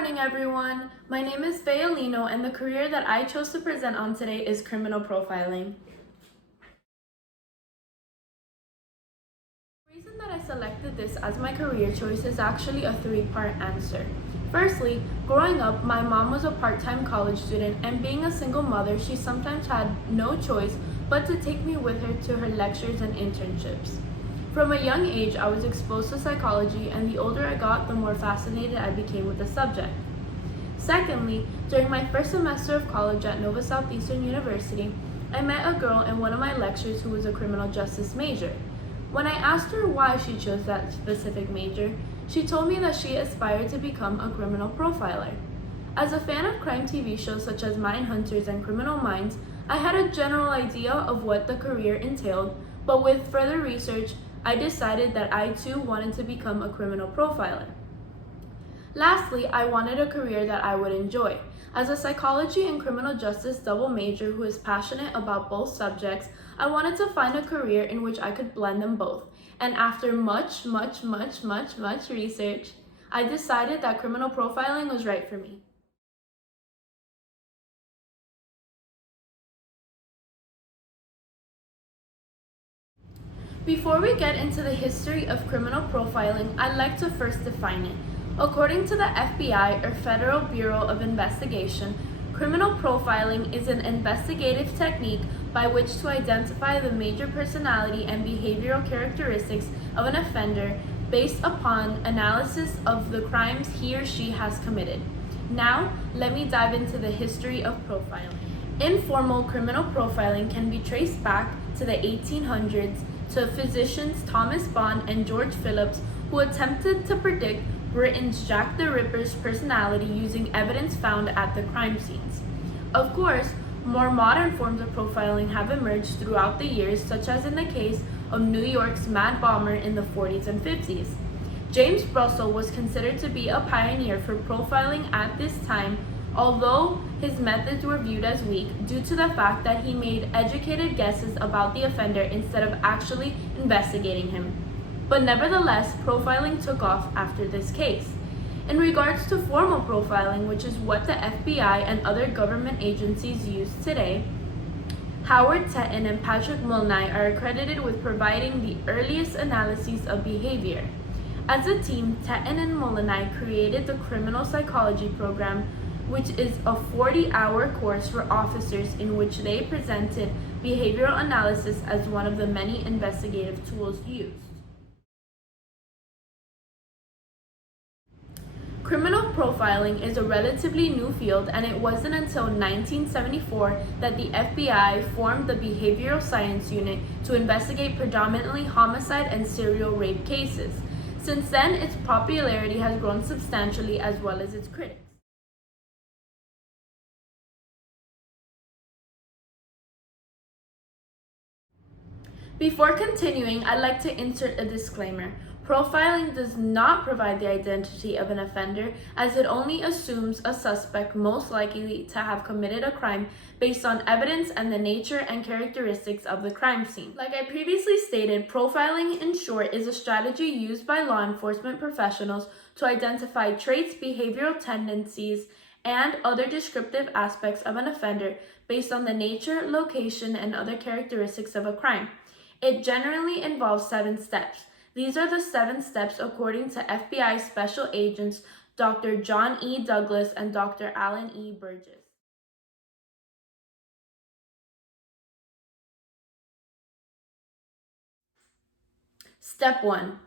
morning, everyone. My name is Fayolino, and the career that I chose to present on today is criminal profiling. The reason that I selected this as my career choice is actually a three-part answer. Firstly, growing up, my mom was a part-time college student, and being a single mother, she sometimes had no choice but to take me with her to her lectures and internships. From a young age, I was exposed to psychology, and the older I got, the more fascinated I became with the subject. Secondly, during my first semester of college at Nova Southeastern University, I met a girl in one of my lectures who was a criminal justice major. When I asked her why she chose that specific major, she told me that she aspired to become a criminal profiler. As a fan of crime TV shows such as Mindhunters and Criminal Minds, I had a general idea of what the career entailed, but with further research, I decided that I too wanted to become a criminal profiler. Lastly, I wanted a career that I would enjoy. As a psychology and criminal justice double major who is passionate about both subjects, I wanted to find a career in which I could blend them both. And after much research, I decided that criminal profiling was right for me. Before we get into the history of criminal profiling, I'd like to first define it. According to the FBI, or Federal Bureau of Investigation, criminal profiling is an investigative technique by which to identify the major personality and behavioral characteristics of an offender based upon analysis of the crimes he or she has committed. Now, let me dive into the history of profiling. Informal criminal profiling can be traced back to the 1800s to physicians Thomas Bond and George Phillips, who attempted to predict Britain's Jack the Ripper's personality using evidence found at the crime scenes. Of course, more modern forms of profiling have emerged throughout the years, such as in the case of New York's Mad Bomber in the 40s and 50s. James Russell was considered to be a pioneer for profiling at this time, although his methods were viewed as weak due to the fact that he made educated guesses about the offender instead of actually investigating him. But nevertheless, profiling took off after this case. In regards to formal profiling, which is what the FBI and other government agencies use today, Howard Tetton and Patrick Mulney are accredited with providing the earliest analyses of behavior. As a team, Tetton and Mulney created the Criminal Psychology Program, which is a 40-hour course for officers in which they presented behavioral analysis as one of the many investigative tools used. Criminal profiling is a relatively new field, and it wasn't until 1974 that the FBI formed the Behavioral Science Unit to investigate predominantly homicide and serial rape cases. Since then, its popularity has grown substantially as well as its critics. Before continuing, I'd like to insert a disclaimer. Profiling does not provide the identity of an offender, as it only assumes a suspect most likely to have committed a crime based on evidence and the nature and characteristics of the crime scene. Like I previously stated, profiling in short is a strategy used by law enforcement professionals to identify traits, behavioral tendencies, and other descriptive aspects of an offender based on the nature, location, and other characteristics of a crime. It generally involves 7 steps. These are the 7 steps according to FBI Special Agents Dr. John E. Douglas and Dr. Alan E. Burgess. Step 1.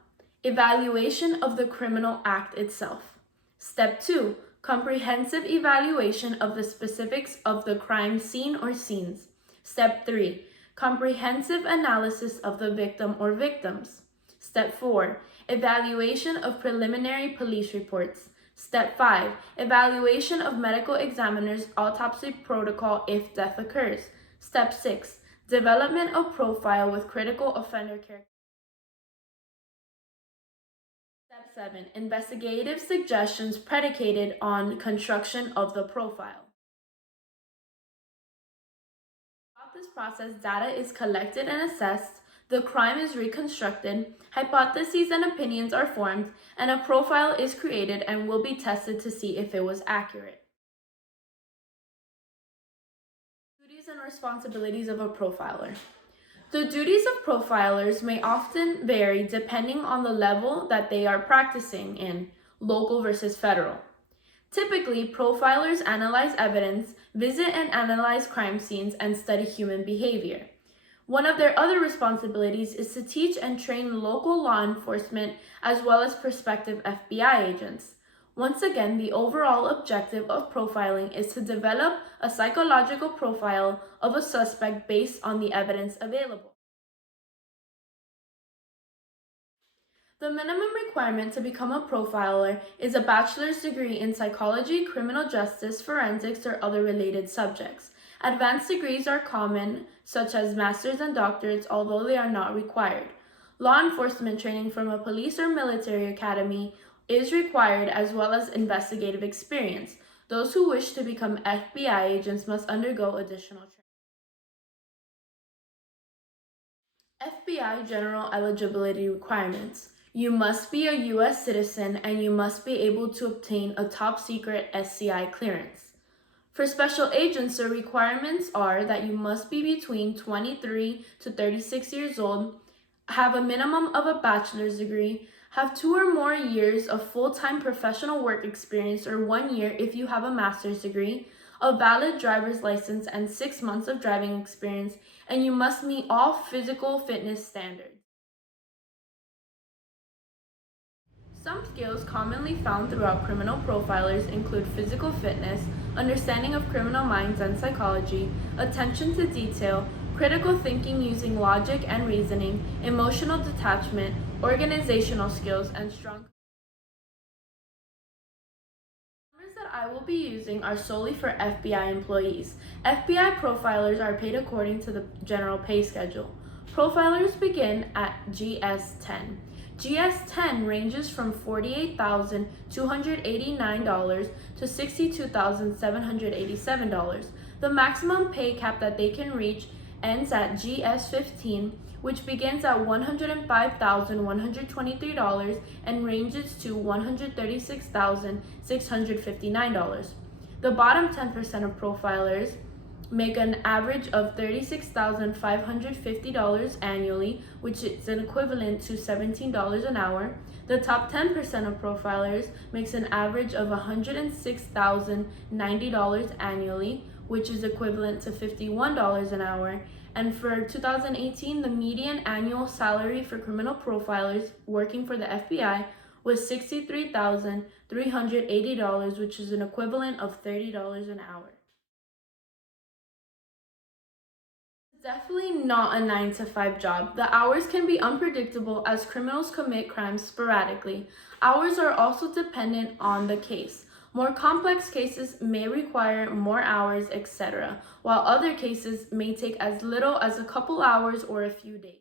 Evaluation of the criminal act itself. Step 2. Comprehensive evaluation of the specifics of the crime scene or scenes. Step 3. Comprehensive analysis of the victim or victims. Step 4. Evaluation of preliminary police reports. Step 5. Evaluation of medical examiner's autopsy protocol if death occurs. Step 6. Development of profile with critical offender characteristics. Step 7. Investigative suggestions predicated on construction of the profile. Throughout this process, data is collected and assessed, the crime is reconstructed, hypotheses and opinions are formed, and a profile is created and will be tested to see if it was accurate. Duties and responsibilities of a profiler. The duties of profilers may often vary depending on the level that they are practicing in, local versus federal. Typically, profilers analyze evidence, visit and analyze crime scenes, and study human behavior. One of their other responsibilities is to teach and train local law enforcement as well as prospective FBI agents. Once again, the overall objective of profiling is to develop a psychological profile of a suspect based on the evidence available. The minimum requirement to become a profiler is a bachelor's degree in psychology, criminal justice, forensics, or other related subjects. Advanced degrees are common, such as master's and doctorates, although they are not required. Law enforcement training from a police or military academy is required, as well as investigative experience. Those who wish to become FBI agents must undergo additional training. FBI general eligibility requirements. You must be a U.S. citizen and you must be able to obtain a top secret SCI clearance. For special agents, the requirements are that you must be between 23 to 36 years old, have a minimum of a bachelor's degree, have 2 or more years of full-time professional work experience or 1 year if you have a master's degree, a valid driver's license, and 6 months of driving experience, and you must meet all physical fitness standards. Some skills commonly found throughout criminal profilers include physical fitness, understanding of criminal minds and psychology, attention to detail, critical thinking using logic and reasoning, emotional detachment, organizational skills, and strong. Numbers that I will be using are solely for FBI employees. FBI profilers are paid according to the general pay schedule. Profilers begin at GS-10. GS-10 ranges from $48,289 to $62,787. The maximum pay cap that they can reach ends at GS-15, which begins at $105,123 and ranges to $136,659. The bottom 10% of profilers make an average of $36,550 annually, which is an equivalent to $17 an hour. The top 10% of profilers makes an average of $106,090 annually, which is equivalent to $51 an hour. And for 2018, the median annual salary for criminal profilers working for the FBI was $63,380, which is an equivalent of $30 an hour. Definitely not a 9-to-5 job. The hours can be unpredictable as criminals commit crimes sporadically. Hours are also dependent on the case. More complex cases may require more hours, etc., while other cases may take as little as a couple hours or a few days.